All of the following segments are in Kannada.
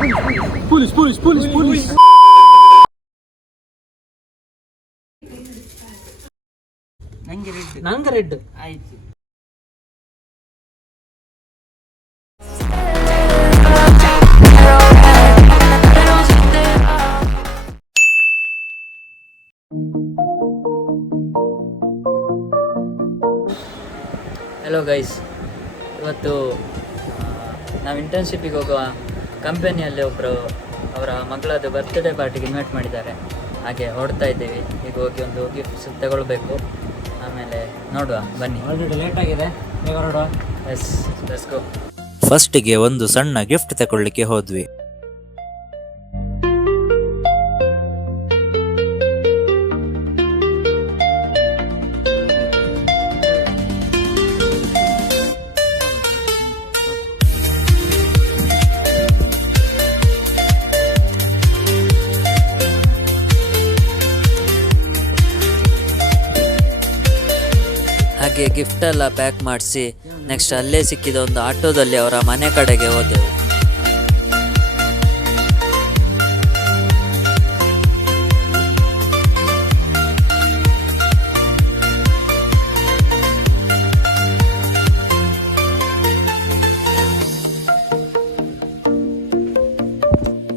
ಪೊಲೀಸ್. ನಂಗೆ ರೆಡ್ ಆಯ್ತು. ಹಲೋ ಗೈಸ್, ಇವತ್ತು ನಾವು ಇಂಟರ್ನ್ಶಿಪ್ಪಿಗೆ ಹೋಗುವ ಕಂಪನಿಯಲ್ಲಿ ಒಬ್ಬರು ಅವರ ಮಗಳದ್ದು ಬರ್ತ್ಡೇ ಪಾರ್ಟಿಗೆ ಇನ್ವೈಟ್ ಮಾಡಿದ್ದಾರೆ. ಹಾಗೆ ಹೊರಡ್ತಾ ಇದ್ದೀವಿ. ಈಗ ಹೋಗಿ ಒಂದು ಗಿಫ್ಟ್ಸ್ ತಗೊಳ್ಬೇಕು. ಆಮೇಲೆ ನೋಡುವ, ಬನ್ನಿ. ಆಲ್ರೆಡಿ ಲೇಟ್ ಆಗಿದೆ, ಬೇಗ ಹೊರಡುವ. Yes, let's go. ಫಸ್ಟಿಗೆ ಒಂದು ಸಣ್ಣ ಗಿಫ್ಟ್ ತಗೊಳ್ಳಿಕ್ಕೆ ಹೋದ್ವಿ. ಹಾಗೆ ಗಿಫ್ಟ್ ಎಲ್ಲ ಪ್ಯಾಕ್ ಮಾಡಿಸಿ ನೆಕ್ಸ್ಟ್ ಅಲ್ಲೇ ಸಿಕ್ಕಿದ ಒಂದು ಆಟೋದಲ್ಲಿ ಅವರ ಮನೆ ಕಡೆಗೆ ಹೋದೆವು.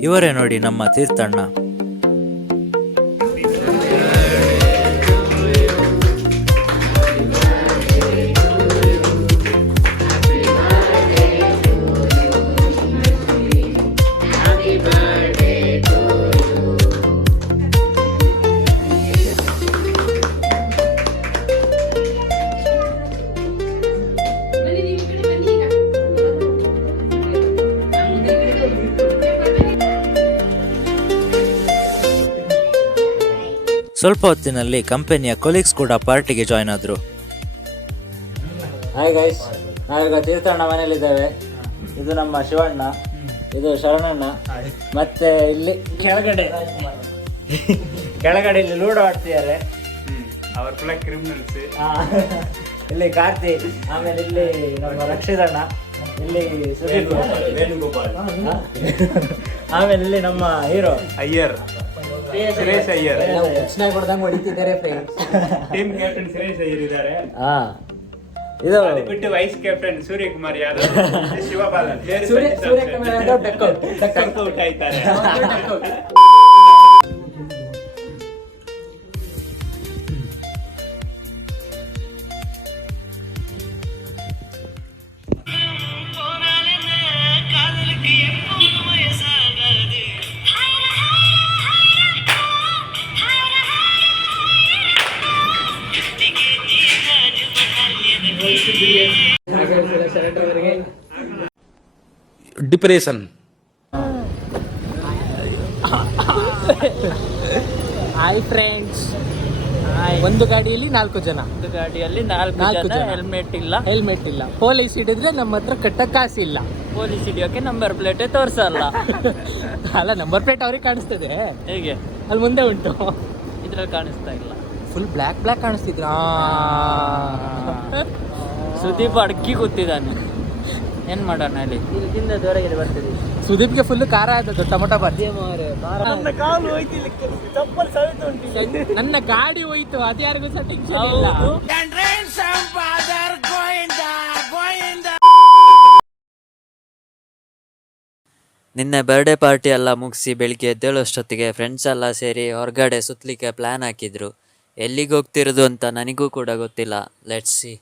ಇವರೇ ನೋಡಿ ನಮ್ಮ ತೀರ್ಥಣ್ಣ. ಸ್ವಲ್ಪ ಹೊತ್ತಿನಲ್ಲಿ ಕಂಪನಿಯ ಕೊಲೀಗ್ಸ್ ಕೂಡ ಪಾರ್ಟಿಗೆ ಜಾಯ್ನ್ ಆದ್ರು. ಹಾಯ್ ಗೈಸ್, ನಾವೀಗ ತೀರ್ಥಣ್ಣ ಮನೇಲಿದ್ದೇವೆ. ಇದು ನಮ್ಮ ಶಿವಣ್ಣ, ಇದು ಶರಣಣ್ಣ, ಮತ್ತೆ ಇಲ್ಲಿ ಕೆಳಗಡೆ ಇಲ್ಲಿ ಲೂಡೋ ಆಡ್ತಿದ್ದಾರೆ. ಇಲ್ಲಿ ಕಾರ್ತಿ, ಆಮೇಲೆ ಇಲ್ಲಿ ನಮ್ಮ ರಕ್ಷಿತಣ್ಣ, ಇಲ್ಲಿ ಸುದೀಪ್, ಆಮೇಲೆ ಇಲ್ಲಿ ನಮ್ಮ ಹೀರೋ ಅಯ್ಯರ್, ಸುರೇಶ್ ಅಯ್ಯರ್. ಕೊಡ್ದಂಗೆ ಹೊಡಿತಿದ್ದಾರೆ friends. Team captain Suresh Iyer ಇದ್ದಾರೆ. ಇದು ಬಿಟ್ಟು vice captain Suryakumar Yadav, Shivapalan, Suryakumar Yadav out ಆಯ್ತಾರೆ. ಡಿಪ್ರೆಷನ್. ಹಾಯ್ ಫ್ರೆಂಡ್ಸ್, ಒಂದು ಗಾಡಿಯಲ್ಲಿ 4 ಜನ. ಒಂದು ಗಾಡಿಯಲ್ಲಿ ನಾಲ್ಕು ಜನ. ಹೆಲ್ಮೆಟ್ ಇಲ್ಲ. ಪೊಲೀಸ್ ಹಿಡಿದ್ರೆ ನಮ್ಮ ಹತ್ರ ಕಟ್ಟಕ್ಕೆ ಕಾಸಿಲ್ಲ. Police ಹಿಡಿಯೋಕೆ number ಪ್ಲೇಟೇ ತೋರಿಸಲ್ಲ. ಅಲ್ಲ, ನಂಬರ್ ಪ್ಲೇಟ್ ಅವ್ರಿಗೆ ಕಾಣಿಸ್ತದೆ. ಹೇಗೆ? ಅಲ್ಲಿ ಮುಂದೆ ಉಂಟು, ಇದ್ರಲ್ಲಿ ಕಾಣಿಸ್ತಾ ಇಲ್ಲ. ಫುಲ್ ಬ್ಲ್ಯಾಕ್ ಕಾಣಿಸ್ತಿದ್ರ. ಸುದೀಪ್ ಅಡ್ಕಿ ಕೂತಿದ್ದಾನೆ. ಏನ್ ಮಾಡೋಣ, ಹೇಳಿ. ಇಲ್ಲಿಂದ ದೂರಗೆ ಬರ್ತಿದ್ವಿ. ಸುದೀಪ್ಗೆ ಫುಲ್ ಖಾರ ಆದದ್ದು, ಟೊಮೊಟೊ ಬಾಜಿ. ನನ್ನ ಗಾಡಿ ಹೋಯ್ತು, ಅದ್ಯಾರಿಗೂ ಸೆಟ್ಟಿಂಗ್ ಇಲ್ಲ. ನಿನ್ನೆ ಬರ್ಡೇ ಪಾರ್ಟಿ ಎಲ್ಲ ಮುಗಿಸಿ ಬೆಳಿಗ್ಗೆ ಎದ್ದೇಳೋಷ್ಟೊತ್ತಿಗೆ ಫ್ರೆಂಡ್ಸ್ ಎಲ್ಲ ಸೇರಿ ಹೊರಗಡೆ ಸುತ್ತಲಿಕ್ಕೆ ಪ್ಲ್ಯಾನ್ ಹಾಕಿದ್ರು. ಎಲ್ಲಿಗೆ ಹೋಗ್ತಿರೋದು ಅಂತ ನನಗೂ ಕೂಡ ಗೊತ್ತಿಲ್ಲ. Let's see.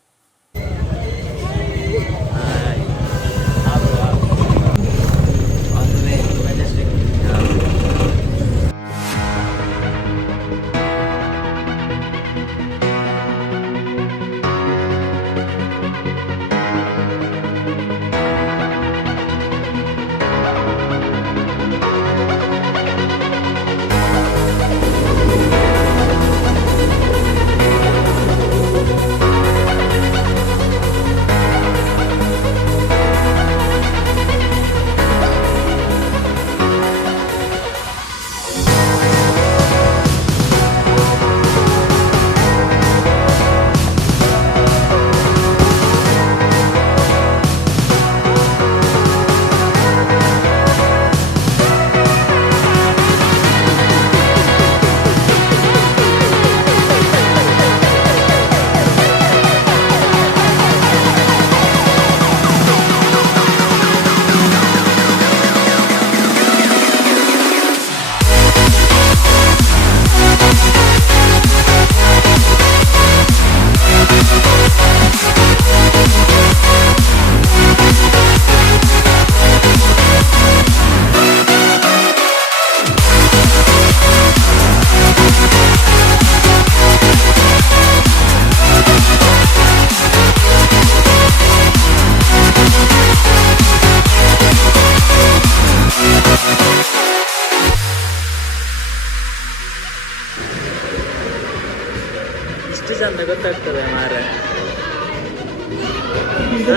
ಗೊತ್ತಾಗ್ತದೆ ಮಾರ್ರೆ.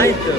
ಆಯ್ತು